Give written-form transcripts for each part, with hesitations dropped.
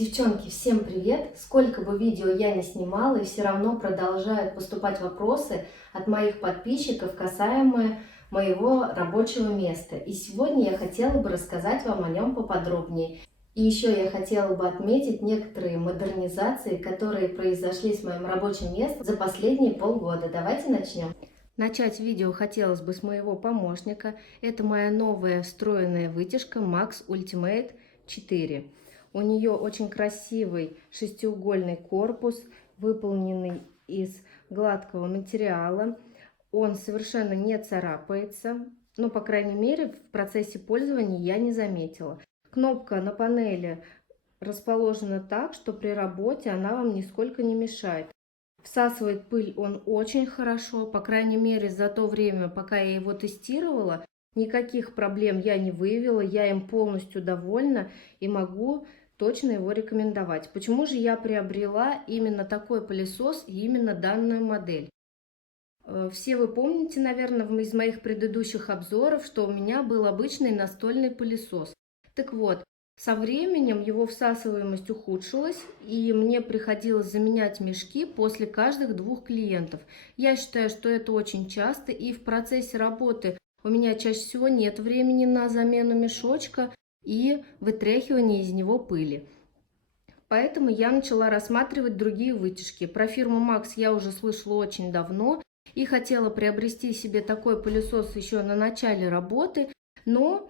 Девчонки, всем привет! Сколько бы видео я не снимала, и все равно продолжают поступать вопросы от моих подписчиков, касаемые моего рабочего места. И сегодня я хотела бы рассказать вам о нем поподробнее. И еще я хотела бы отметить некоторые модернизации, которые произошли с моим рабочим местом за последние полгода. Давайте начнем. Начать видео хотелось бы с моего помощника. Это моя новая встроенная вытяжка Max Ultimate 4. У нее очень красивый шестиугольный корпус, выполненный из гладкого материала. Он совершенно не царапается, ну, по крайней мере, в процессе пользования я не заметила. Кнопка на панели расположена так, что при работе она вам нисколько не мешает. Всасывает пыль он очень хорошо, по крайней мере, за то время, пока я его тестировала, никаких проблем я не выявила, я им полностью довольна и могу точно его рекомендовать. Почему же я приобрела именно такой пылесос и именно данную модель? Все вы помните, наверное, из моих предыдущих обзоров, что у меня был обычный настольный пылесос. Так вот, со временем его всасываемость ухудшилась, и мне приходилось заменять мешки после каждых 2 клиентов. Я считаю, что это очень часто, и в процессе работы у меня чаще всего нет времени на замену мешочка и вытряхивание из него пыли. Поэтому я начала рассматривать другие вытяжки. Про фирму Max я уже слышала очень давно и хотела приобрести себе такой пылесос еще на начале работы, но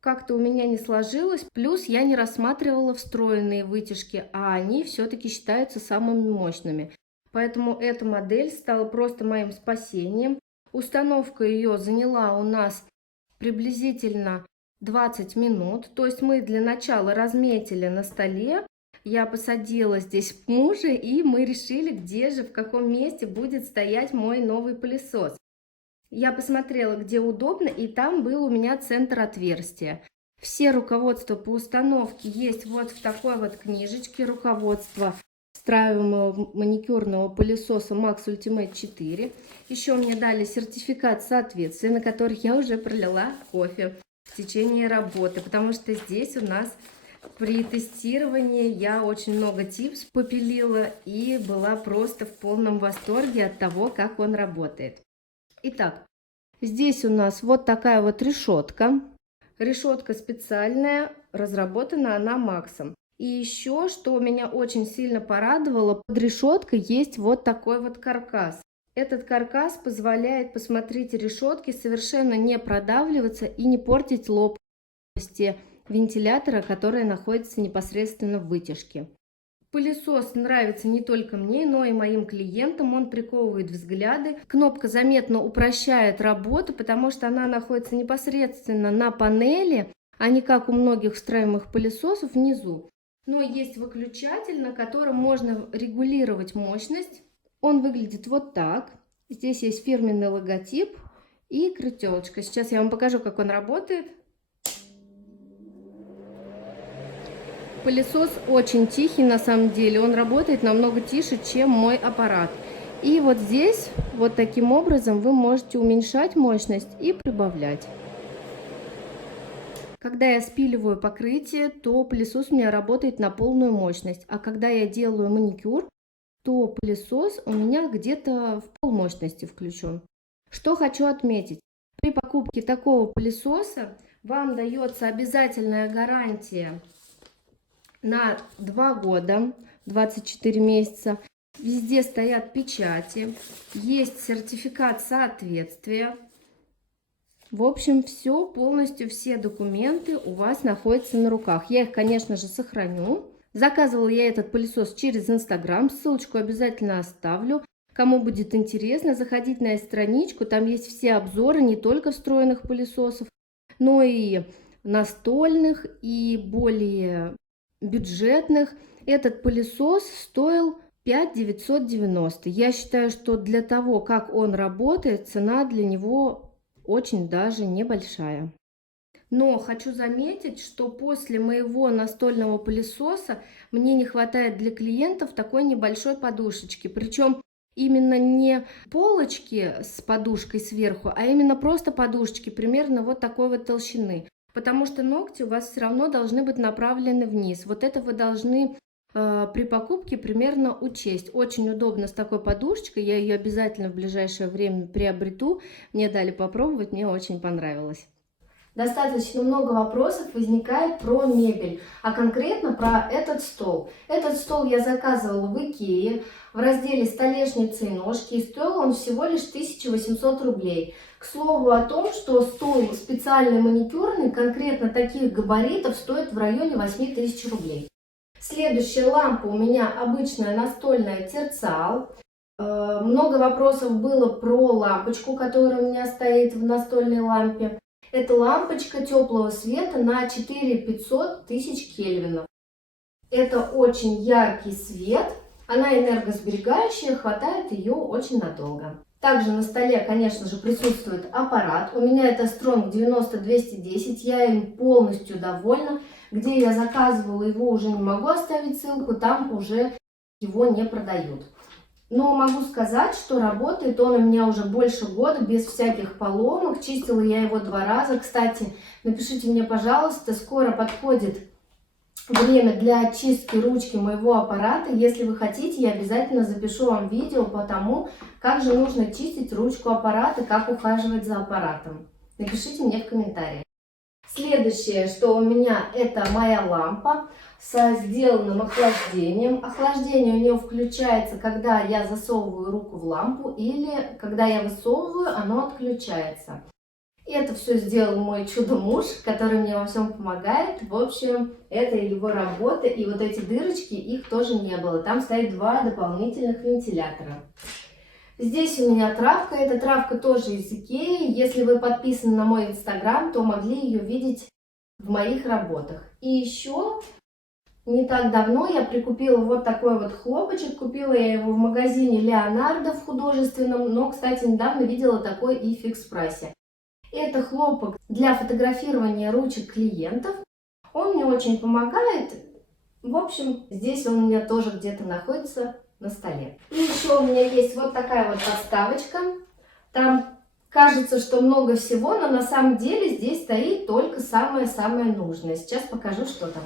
как-то у меня не сложилось. Плюс я не рассматривала встроенные вытяжки, а они все-таки считаются самыми мощными. Поэтому эта модель стала просто моим спасением. Установка ее заняла у нас приблизительно 20 минут. То есть мы для начала разметили на столе. Я посадила здесь мужа, и мы решили, где же, в каком месте будет стоять мой новый пылесос. Я посмотрела, где удобно, и там был у меня центр отверстия. Все руководства по установке есть вот в такой вот книжечке. Руководство встраиваемого маникюрного пылесоса Max Ultimate 4. Еще мне дали сертификат соответствия, на который я уже пролила кофе в течение работы, потому что здесь у нас при тестировании я очень много типс попилила и была просто в полном восторге от того, как он работает. Итак, здесь у нас вот такая вот решетка. Решетка специальная, разработана она Максом. И еще, что меня очень сильно порадовало, под решеткой есть вот такой вот каркас. Этот каркас позволяет, посмотрите, решетке совершенно не продавливаться и не портить лопасти вентилятора, который находится непосредственно в вытяжке. Пылесос нравится не только мне, но и моим клиентам. Он приковывает взгляды. Кнопка заметно упрощает работу, потому что она находится непосредственно на панели, а не как у многих встраиваемых пылесосов внизу. Но есть выключатель, на котором можно регулировать мощность. Он выглядит вот так. Здесь есть фирменный логотип и крутелочка. Сейчас я вам покажу, как он работает. Пылесос очень тихий на самом деле, он работает намного тише, чем мой аппарат. И вот здесь, вот таким образом, вы можете уменьшать мощность и прибавлять. Когда я спиливаю покрытие, то пылесос у меня работает на полную мощность. А когда я делаю маникюр, то пылесос у меня где-то в полмощности включен. Что хочу отметить. При покупке такого пылесоса вам дается обязательная гарантия на 2 года, 24 месяца. Везде стоят печати, есть сертификат соответствия. В общем, все, полностью все документы у вас находятся на руках. Я их, конечно же, сохраню. Заказывала я этот пылесос через Instagram, ссылочку обязательно оставлю. Кому будет интересно, заходите на эту страничку, там есть все обзоры не только встроенных пылесосов, но и настольных, и более бюджетных. Этот пылесос стоил 5990. Я считаю, что для того, как он работает, цена для него очень даже небольшая. Но хочу заметить, что после моего настольного пылесоса мне не хватает для клиентов такой небольшой подушечки. Причем именно не полочки с подушкой сверху, а именно просто подушечки примерно вот такой вот толщины. потому что ногти у вас все равно должны быть направлены вниз. Вот это вы должны при покупке примерно учесть. Очень удобно с такой подушечкой, я ее обязательно в ближайшее время приобрету. Мне дали попробовать, мне очень понравилось. Достаточно много вопросов возникает про мебель, а конкретно про этот стол. Этот стол я заказывала в Икее в разделе «Столешницы и ножки», и стоил он всего лишь 1800 рублей. К слову о том, что стол специальный маникюрный, конкретно таких габаритов, стоит в районе 8000 рублей. Следующая лампа у меня обычная настольная терциал. Много вопросов было про лампочку, которая у меня стоит в настольной лампе. Это лампочка теплого света на 4500 тысяч кельвинов. Это очень яркий свет, она энергосберегающая, хватает ее очень надолго. Также на столе, конечно же, присутствует аппарат. У меня это Stronг 90210, я им полностью довольна. Где я заказывала его, уже не могу оставить ссылку, там уже его не продают. Но могу сказать, что работает он у меня уже больше года, без всяких поломок. Чистила я его 2 раза. Кстати, напишите мне, пожалуйста, скоро подходит время для очистки ручки моего аппарата. Если вы хотите, я обязательно запишу вам видео по тому, как же нужно чистить ручку аппарата, как ухаживать за аппаратом. Напишите мне в комментариях. Следующее, что у меня, это моя лампа со сделанным охлаждением. Охлаждение у нее включается, когда я засовываю руку в лампу, или когда я высовываю, оно отключается. И это все сделал мой чудо-муж, который мне во всем помогает. В общем, это его работа. И вот эти дырочки, их тоже не было. Там стоит 2 дополнительных вентилятора. Здесь у меня травка. Эта травка тоже из Икеи. Если вы подписаны на мой инстаграм, то могли ее видеть в моих работах. И еще не так давно я прикупила вот такой вот хлопочек. Купила я его в магазине Леонардо в художественном. Но, кстати, недавно видела такой и в фикс-прайсе. Это хлопок для фотографирования ручек клиентов. Он мне очень помогает. В общем, здесь он у меня тоже где-то находится на столе. И еще у меня есть вот такая вот подставочка. Там кажется, что много всего, но на самом деле здесь стоит только самое-самое нужное. Сейчас покажу, что там.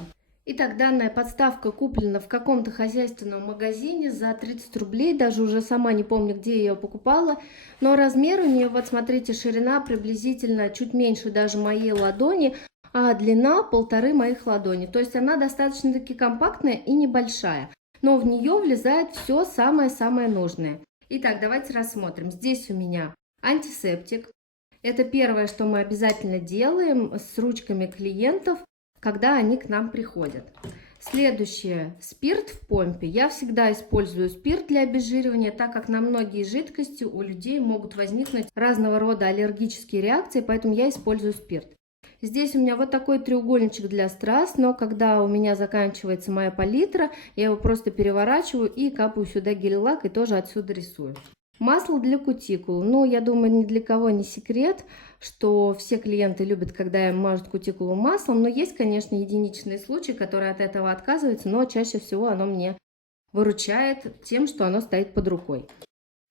Итак, данная подставка куплена в каком-то хозяйственном магазине за 30 рублей. Даже уже сама не помню, где я ее покупала. Но размер у нее, вот смотрите, ширина приблизительно чуть меньше даже моей ладони, а длина 1,5 моих ладони. То есть она достаточно-таки компактная и небольшая. Но в нее влезает все самое-самое нужное. Итак, давайте рассмотрим. Здесь у меня антисептик. Это первое, что мы обязательно делаем с ручками клиентов, когда они к нам приходят. Следующее. Спирт в помпе. Я всегда использую спирт для обезжиривания, так как на многие жидкости у людей могут возникнуть разного рода аллергические реакции, поэтому я использую спирт. Здесь у меня вот такой треугольничек для страз, но когда у меня заканчивается моя палитра, я его просто переворачиваю и капаю сюда гель-лак и тоже отсюда рисую. Масло для кутикул. Ну, я думаю, ни для кого не секрет, что все клиенты любят, когда им мажут кутикулу маслом. Но есть, конечно, единичные случаи, которые от этого отказываются, но чаще всего оно мне выручает тем, что оно стоит под рукой.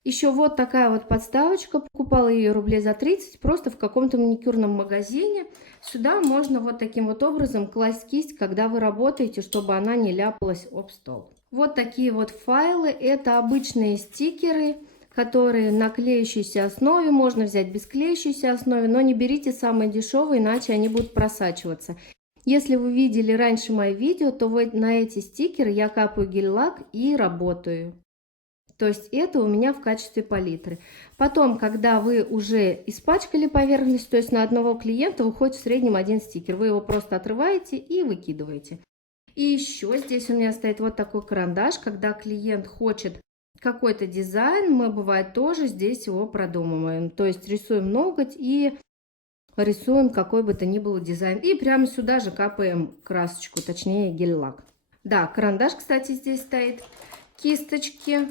Еще вот такая вот подставочка. Покупала ее рублей за 30, просто в каком-то маникюрном магазине. Сюда можно вот таким вот образом класть кисть, когда вы работаете, чтобы она не ляпалась об стол. Вот такие вот файлы. Это обычные стикеры, которые на клеющейся основе, можно взять без клеющейся основы, но не берите самые дешевые, иначе они будут просачиваться. Если вы видели раньше мои видео, то вот на эти стикеры я капаю гель-лак и работаю. То есть это у меня в качестве палитры. Потом, когда вы уже испачкали поверхность, то есть на одного клиента выходит в среднем 1 стикер, вы его просто отрываете и выкидываете. И еще здесь у меня стоит вот такой карандаш, когда клиент хочет какой-то дизайн, мы бывает тоже здесь его продумываем. То есть рисуем ноготь и рисуем какой бы то ни был дизайн. И прямо сюда же капаем красочку, точнее гель-лак. Да, карандаш, кстати, здесь стоит. Кисточки.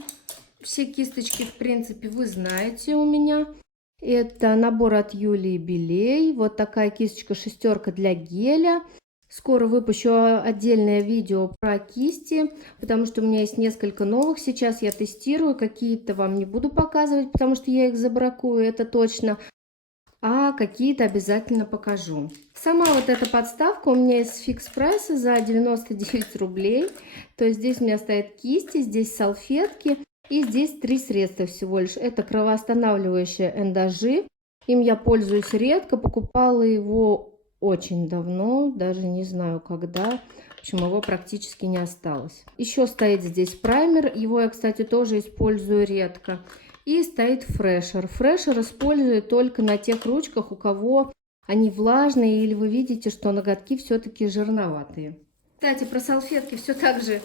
Все кисточки, в принципе, вы знаете у меня. Это набор от Юлии Белей. Вот такая кисточка шестерка для геля. Скоро выпущу отдельное видео про кисти, потому что у меня есть несколько новых. Сейчас я тестирую, какие-то вам не буду показывать, потому что я их забракую, это точно. а какие-то обязательно покажу. Сама вот эта подставка у меня из фикс прайса за 99 рублей. То есть здесь у меня стоят кисти, здесь салфетки и здесь 3 средства всего лишь. Это кровоостанавливающее эндажи. Им я пользуюсь редко, покупала его очень давно, даже не знаю когда. В общем, его практически не осталось. Еще стоит здесь праймер, его я, кстати, тоже использую редко. И стоит фрешер. Фрешер использую только на тех ручках, у кого они влажные, или вы видите, что ноготки все-таки жирноватые. Кстати, про салфетки все так же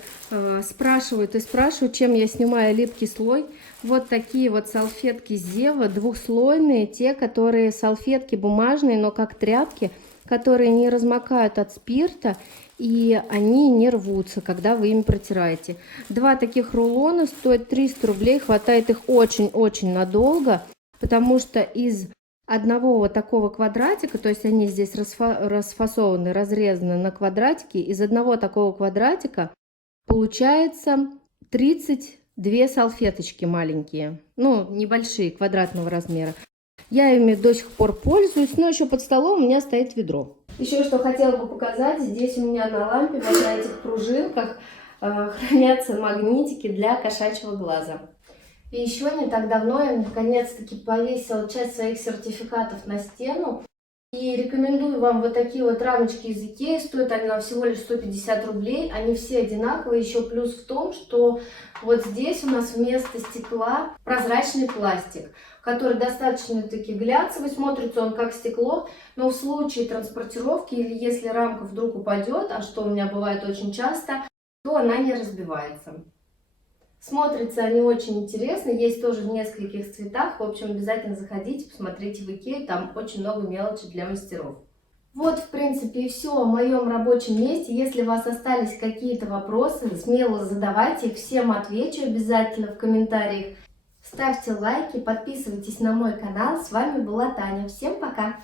спрашивают и спрашивают, чем я снимаю липкий слой. Вот такие вот салфетки Зева, двухслойные, те, которые салфетки бумажные, но как тряпки, которые не размокают от спирта, и они не рвутся, когда вы ими протираете. Два таких рулона стоят 300 рублей, хватает их очень-очень надолго, потому что из одного вот такого квадратика, то есть они здесь расфасованы, разрезаны на квадратики, из одного такого квадратика получается 32 салфеточки маленькие, ну, небольшие, квадратного размера. Я ими до сих пор пользуюсь, но еще под столом у меня стоит ведро. Еще что хотела бы показать, здесь у меня на лампе, вот на этих пружинках, хранятся магнитики для кошачьего глаза. И еще не так давно я наконец-таки повесила часть своих сертификатов на стену. И рекомендую вам вот такие вот рамочки из Икеи. Стоят они всего лишь 150 рублей. Они все одинаковые. Еще плюс в том, что вот здесь у нас вместо стекла прозрачный пластик, который достаточно-таки глянцевый. Смотрится он как стекло. Но в случае транспортировки или если рамка вдруг упадет, а что у меня бывает очень часто, то она не разбивается. Смотрятся они очень интересно, есть тоже в нескольких цветах. В общем, обязательно заходите, посмотрите в Икею, там очень много мелочи для мастеров. Вот, в принципе, и все о моем рабочем месте. Если у вас остались какие-то вопросы, смело задавайте их, всем отвечу обязательно в комментариях. Ставьте лайки, подписывайтесь на мой канал. С вами была Таня. Всем пока!